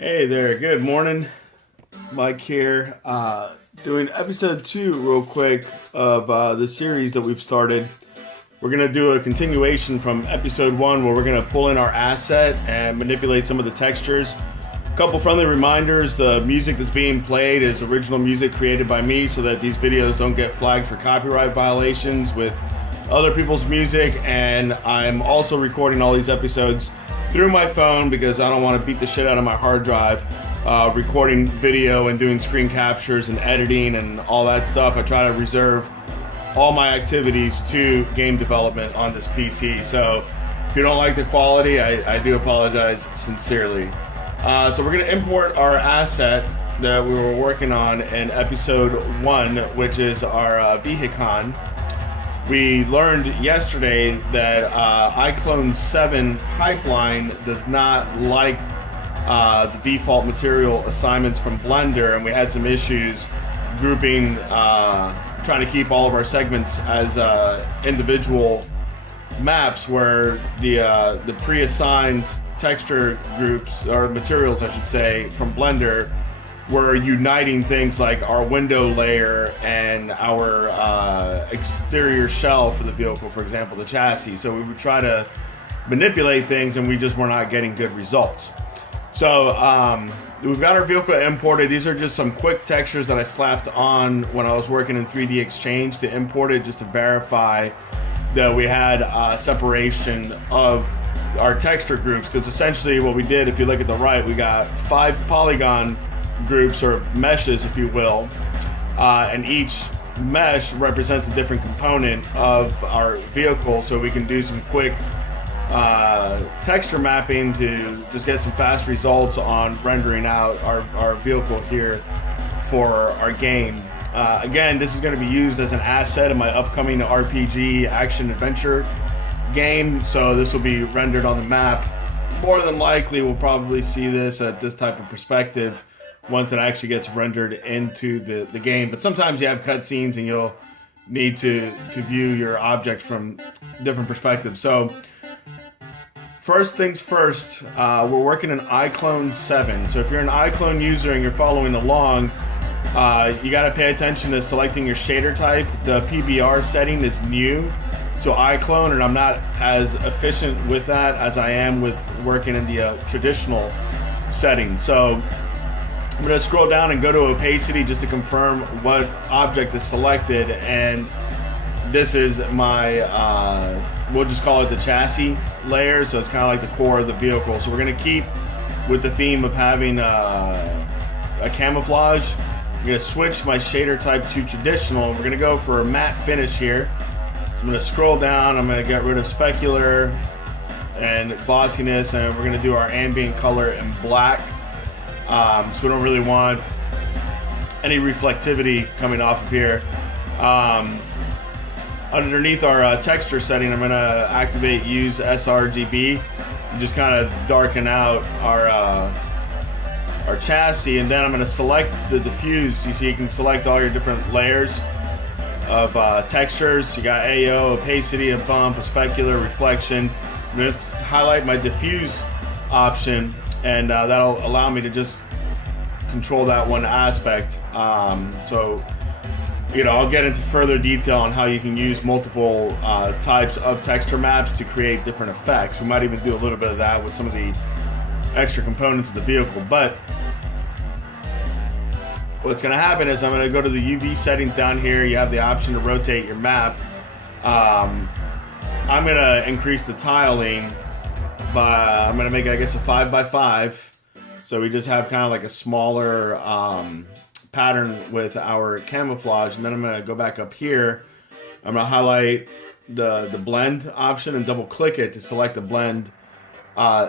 Hey there, good morning. Mike here, doing episode 2 real quick of the series that we've started. We're going to do a continuation from episode 1 where we're going to pull in our asset and manipulate some of the textures. A couple friendly reminders: the music that's being played is original music created by me so that these videos don't get flagged for copyright violations with other people's music, and I'm also recording all these episodes through my phone because I don't want to beat the shit out of my hard drive recording video and doing screen captures and editing and all that stuff. I try to reserve all my activities to game development on this PC. So if you don't like the quality, I do apologize sincerely. So we're going to import our asset that we were working on in episode 1, which is our Vehicon. We learned yesterday that iClone 7 pipeline does not like the default material assignments from Blender, and we had some issues grouping, trying to keep all of our segments as individual maps where the pre-assigned texture groups, or materials I should say, from Blender were uniting things like our window layer and our exterior shell for the vehicle, for example, the chassis. So we would try to manipulate things and we just were not getting good results. So we've got our vehicle imported. These are just some quick textures that I slapped on when I was working in 3DXchange to import it, just to verify that we had separation of our texture groups. Because essentially what we did, if you look at the right, we got 5 polygon groups, or meshes if you will, and each mesh represents a different component of our vehicle, so we can do some quick texture mapping to just get some fast results on rendering out our vehicle here for our game. Again, this is going to be used as an asset in my upcoming RPG action adventure game, so this will be rendered on the map. More than likely we'll probably see this at this type of perspective once it actually gets rendered into the game. But sometimes you have cutscenes and you'll need to view your object from different perspectives. So first things first, we're working in iClone 7. So if you're an iClone user and you're following along, you got to pay attention to selecting your shader type. The PBR setting is new to iClone, and I'm not as efficient with that as I am with working in the traditional setting. So I'm going to scroll down and go to opacity just to confirm what object is selected, and this is my, we'll just call it the chassis layer, so it's kind of like the core of the vehicle. So we're going to keep with the theme of having a camouflage. I'm going to switch my shader type to traditional. We're going to go for a matte finish here. So I'm going to scroll down, I'm going to get rid of specular and glossiness, and we're going to do our ambient color in black. So we don't really want any reflectivity coming off of here. Underneath our texture setting, I'm going to activate use sRGB and just kind of darken out our chassis, and then I'm going to select the diffuse. You see, you can select all your different layers of textures. You got AO, opacity, a bump, a specular, reflection. I'm going to highlight my diffuse option, and that'll allow me to just control that one aspect. So, you know, I'll get into further detail on how you can use multiple types of texture maps to create different effects. We might even do a little bit of that with some of the extra components of the vehicle. But what's going to happen is I'm going to go to the UV settings down here. You have the option to rotate your map. I'm going to increase the tiling by, I'm going to make it, I guess, a 5x5. So we just have kind of like a smaller pattern with our camouflage. And then I'm going to go back up here. I'm going to highlight the blend option and double click it to select the blend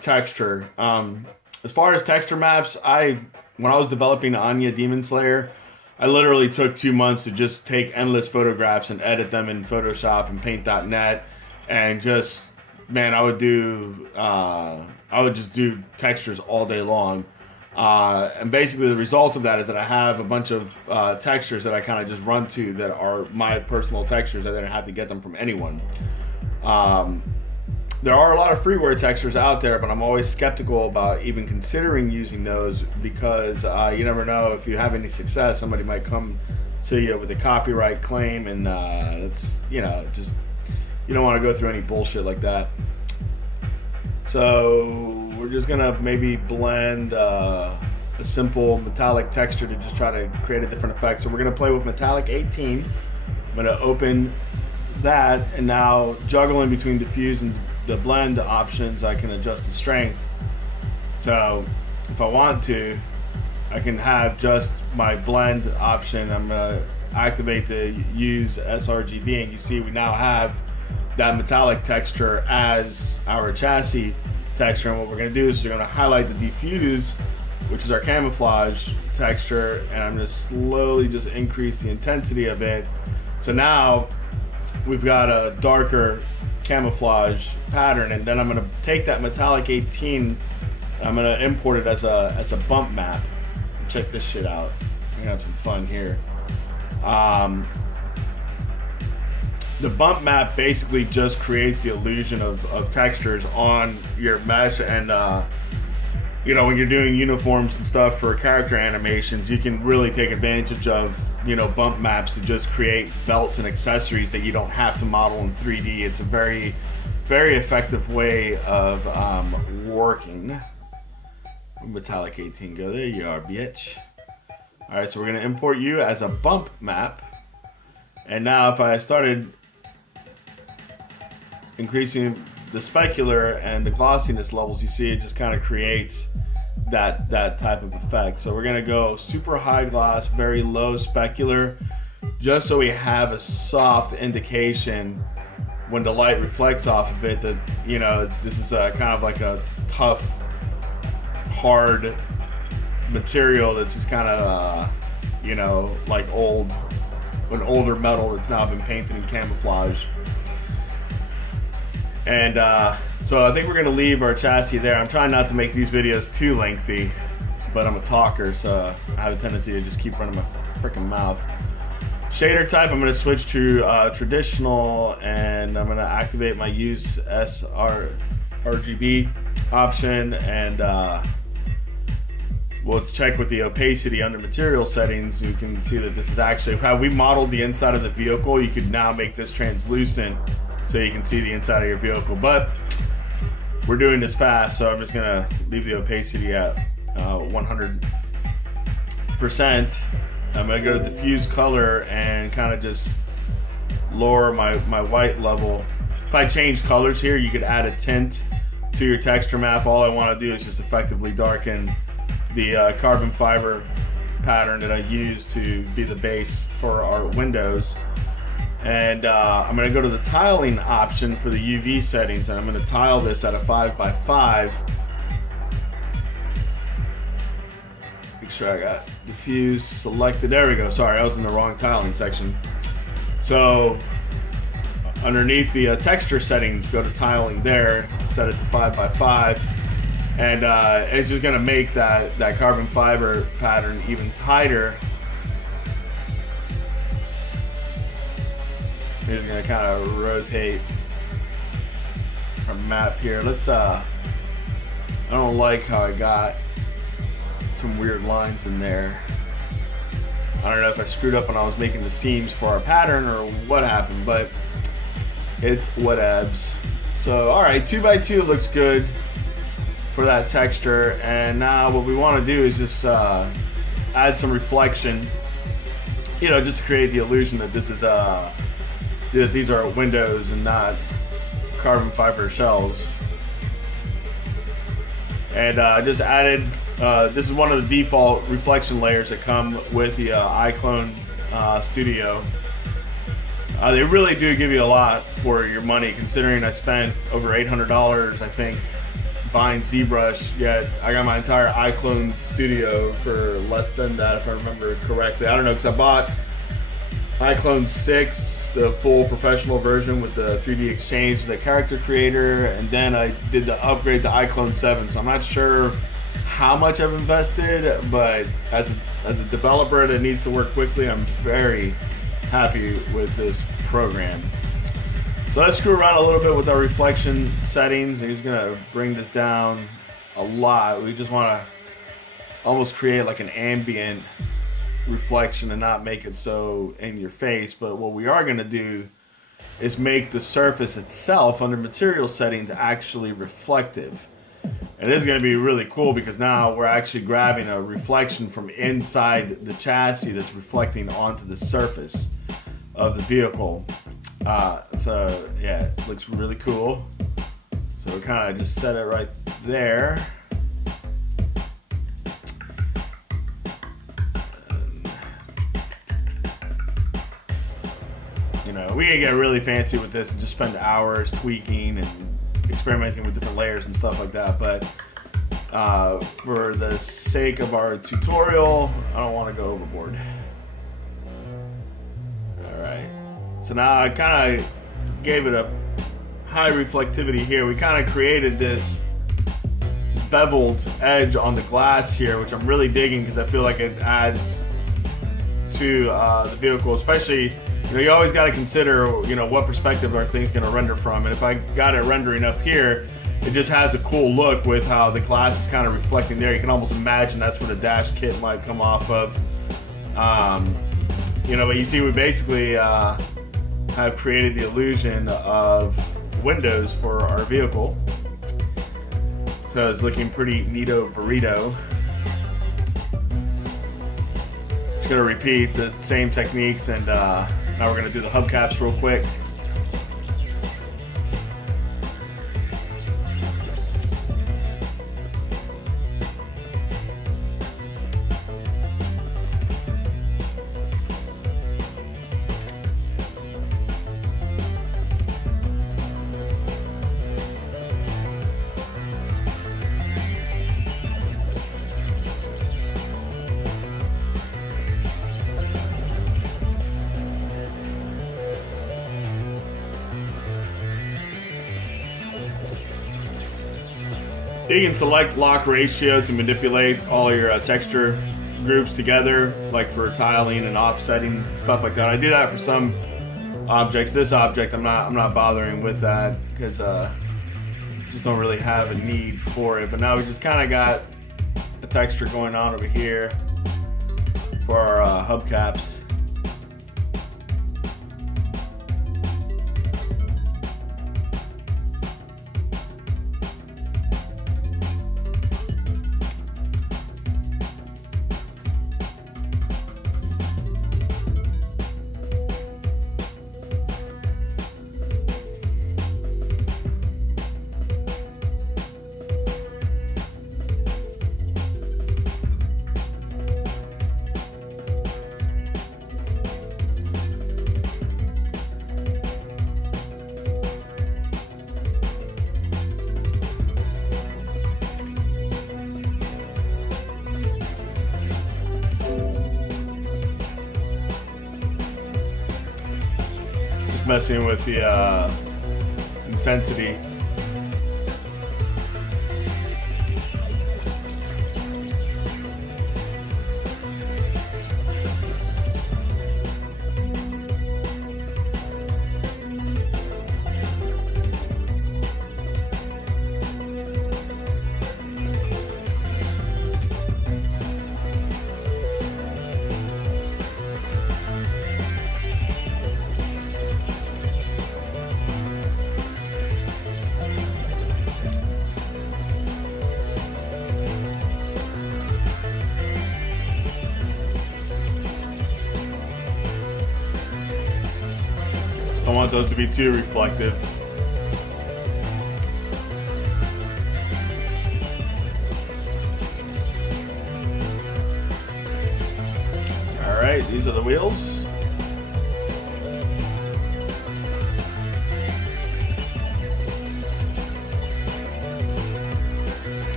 texture. As far as texture maps, when I was developing Anya Demon Slayer, I literally took 2 months to just take endless photographs and edit them in Photoshop and Paint.net, and just, man, I would just do textures all day long. And basically the result of that is that I have a bunch of textures that I kind of just run to that are my personal textures. I didn't have to get them from anyone. there are a lot of freeware textures out there, but I'm always skeptical about even considering using those because you never know if you have any success. Somebody might come to you with a copyright claim, and it's, you know, just, you don't want to go through any bullshit like that. So we're just gonna maybe blend a simple metallic texture to just try to create a different effect. So we're gonna play with metallic 18. I'm gonna open that, and now juggling between diffuse and the blend options, I can adjust the strength. So if I want to, I can have just my blend option. I'm gonna activate the use sRGB, and you see we now have that metallic texture as our chassis texture. And what we're gonna do is we're gonna highlight the diffuse, which is our camouflage texture, and I'm gonna slowly just increase the intensity of it. So now we've got a darker camouflage pattern, and then I'm gonna take that metallic 18, I'm gonna import it as a bump map. Check this shit out. We're gonna have some fun here. The bump map basically just creates the illusion of textures on your mesh, and you know, when you're doing uniforms and stuff for character animations, you can really take advantage of, you know, bump maps to just create belts and accessories that you don't have to model in 3D. It's a very, very effective way of working. Metallic 18, go, there you are, bitch. All right, so we're gonna import you as a bump map. And now if I started increasing the specular and the glossiness levels, you see it just kind of creates that type of effect. So we're gonna go super high gloss, very low specular, just so we have a soft indication when the light reflects off of it that, you know, this is kind of like a tough, hard material that's just kind of you know, like an older metal that's now been painted in camouflage. And so I think we're gonna leave our chassis there. I'm trying not to make these videos too lengthy, but I'm a talker, so I have a tendency to just keep running my freaking mouth. Shader type, I'm gonna switch to traditional, and I'm gonna activate my use sRGB option, and we'll check with the opacity under material settings. You can see that this is actually how we modeled the inside of the vehicle. You could now make this translucent so you can see the inside of your vehicle, but we're doing this fast, so I'm just gonna leave the opacity at 100%. I'm gonna go to diffuse color and kind of just lower my white level. If I change colors here, you could add a tint to your texture map. All I want to do is just effectively darken the carbon fiber pattern that I use to be the base for our windows. And I'm going to go to the tiling option for the UV settings, and I'm going to tile this at a 5x5. Make sure I got diffuse selected. There we go. Sorry, I was in the wrong tiling section. So underneath the texture settings, go to tiling there, set it to 5x5, and it's just going to make that carbon fiber pattern even tighter. We're gonna kind of rotate our map here. Let's I don't like how I got some weird lines in there. I don't know if I screwed up when I was making the seams for our pattern or what happened, but it's whatevs. So all right, 2x2 looks good for that texture, and now what we want to do is just add some reflection, you know, just to create the illusion that this is that these are windows and not carbon fiber shells. And I just added, this is one of the default reflection layers that come with the iClone Studio. They really do give you a lot for your money, considering I spent over $800, I think, buying Zbrush, yet I got my entire iClone Studio for less than that, if I remember correctly. I don't know, because I bought iClone 6, the full professional version with the 3DXchange, the character creator, and then I did the upgrade to iClone 7. So I'm not sure how much I've invested, but as a developer that needs to work quickly, I'm very happy with this program. So let's screw around a little bit with our reflection settings. I'm just gonna bring this down a lot. We just wanna almost create like an ambient reflection and not make it so in your face. But what we are gonna do is make the surface itself under material settings actually reflective. And this is going to be really cool because now we're actually grabbing a reflection from inside the chassis that's reflecting onto the surface of the vehicle. So yeah, it looks really cool. So we kind of just set it right there. You know, we can get really fancy with this and just spend hours tweaking and experimenting with different layers and stuff like that, but for the sake of our tutorial, I don't want to go overboard. Alright, so now I kind of gave it a high reflectivity here. We kind of created this beveled edge on the glass here, which I'm really digging because I feel like it adds to the vehicle, especially, you know, you always got to consider, you know, what perspective are things going to render from. And if I got it rendering up here, it just has a cool look with how the glass is kind of reflecting there. You can almost imagine that's where the dash kit might come off of. You know, but you see we basically have created the illusion of windows for our vehicle. So it's looking pretty neato burrito. Just going to repeat the same techniques, and now we're going to do the hubcaps real quick. You can select lock ratio to manipulate all your texture groups together, like for tiling and offsetting, stuff like that. I do that for some objects. This object, I'm not bothering with that because just don't really have a need for it. But now we just kind of got a texture going on over here for our hubcaps. Messing with the intensity. Don't want those to be too reflective. All right, these are the wheels.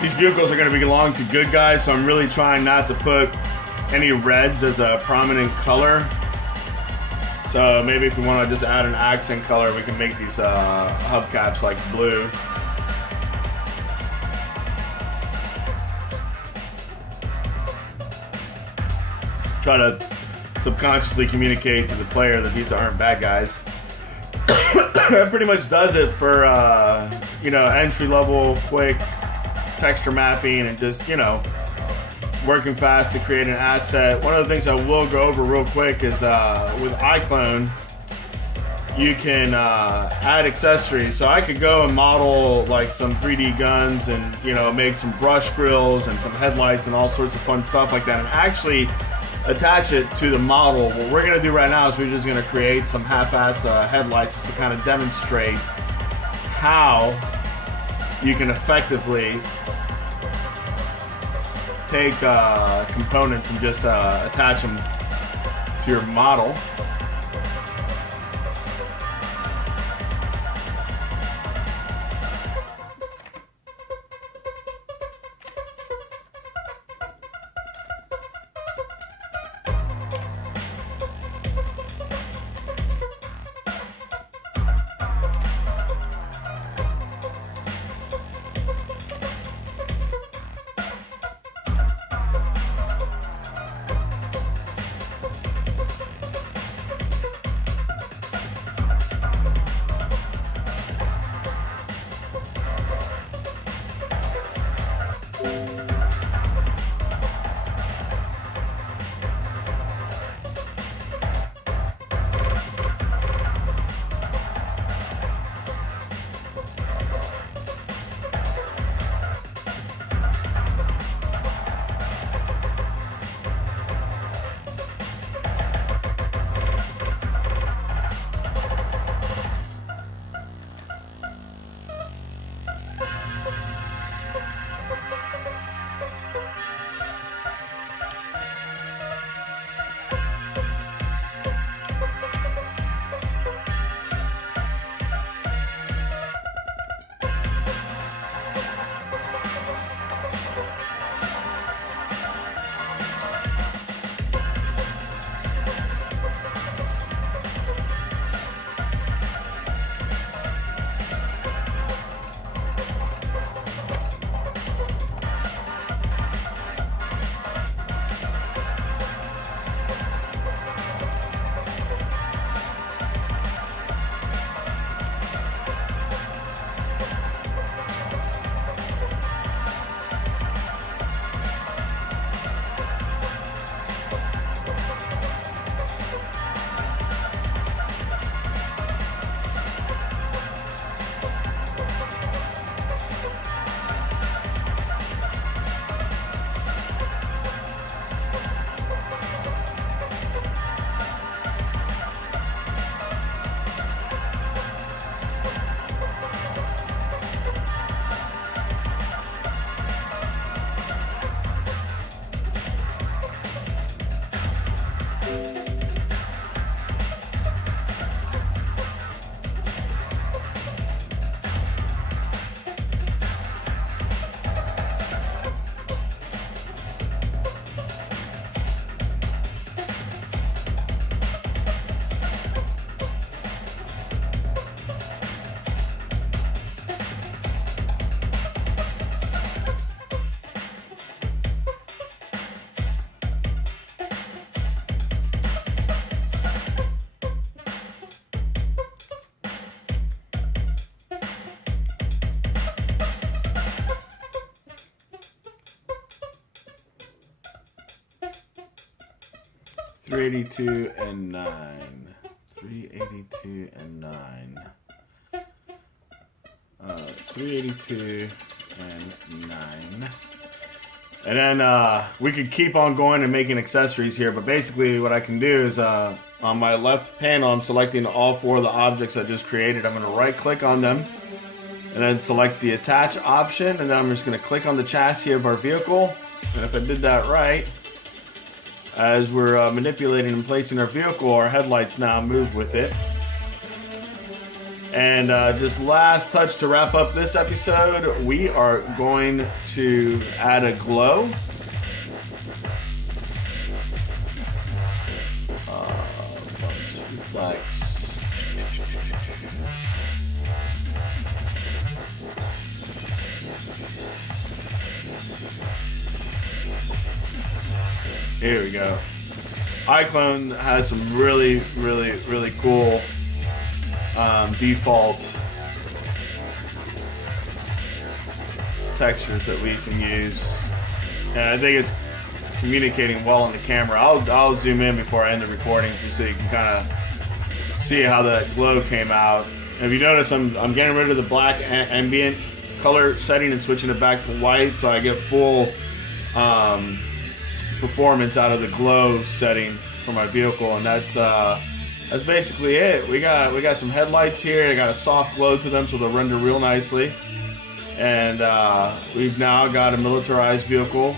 These vehicles are going to belong to good guys, so I'm really trying not to put any reds as a prominent color. So maybe if we want to just add an accent color, we can make these hubcaps like blue. Try to subconsciously communicate to the player that these aren't bad guys. That pretty much does it for you know, entry level, quick texture mapping and just, you know, working fast to create an asset. One of the things I will go over real quick is with iClone, you can add accessories. So I could go and model like some 3D guns and, you know, make some brush grills and some headlights and all sorts of fun stuff like that, and actually attach it to the model. What we're gonna do right now is we're just gonna create some half-ass headlights just to kind of demonstrate how you can effectively take components and just attach them to your model. 382 and 9. 382 and 9. 382 and 9. And then we could keep on going and making accessories here, but basically what I can do is on my left panel, I'm selecting all 4 of the objects I just created. I'm going to right click on them and then select the attach option, and then I'm just going to click on the chassis of our vehicle. And if I did that right, as we're manipulating and placing our vehicle, our headlights now move with it. And just last touch to wrap up this episode, we are going to add a glow. Reflex. Here we go. iClone has some really cool default textures that we can use, and I think it's communicating well on the camera. I'll zoom in before I end the recording just so you can kind of see how that glow came out. And if you notice, I'm getting rid of the black ambient color setting and switching it back to white, so I get full performance out of the glow setting for my vehicle. And that's basically it. We got some headlights here. They got a soft glow to them, so they'll render real nicely. And we've now got a militarized vehicle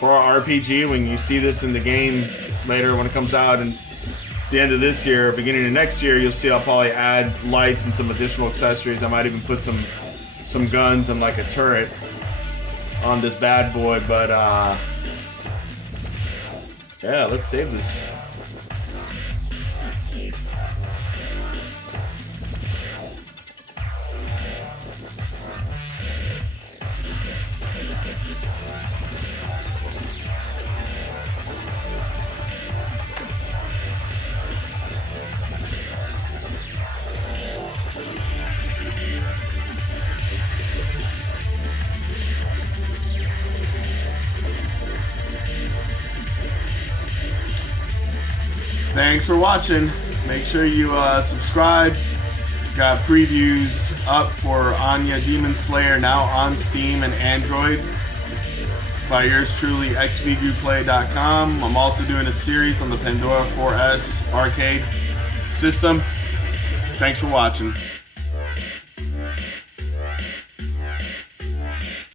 for our RPG. When you see this in the game later, when it comes out and the end of this year, beginning of next year, you'll see I'll probably add lights and some additional accessories. I might even put some guns and like a turret on this bad boy. But yeah, let's save this. Thanks for watching. Make sure you subscribe. Got previews up for Anya Demon Slayer now on Steam and Android by yours truly, X-MiGuPLAY.com. I'm also doing a series on the Pandora 4S arcade system. Thanks for watching.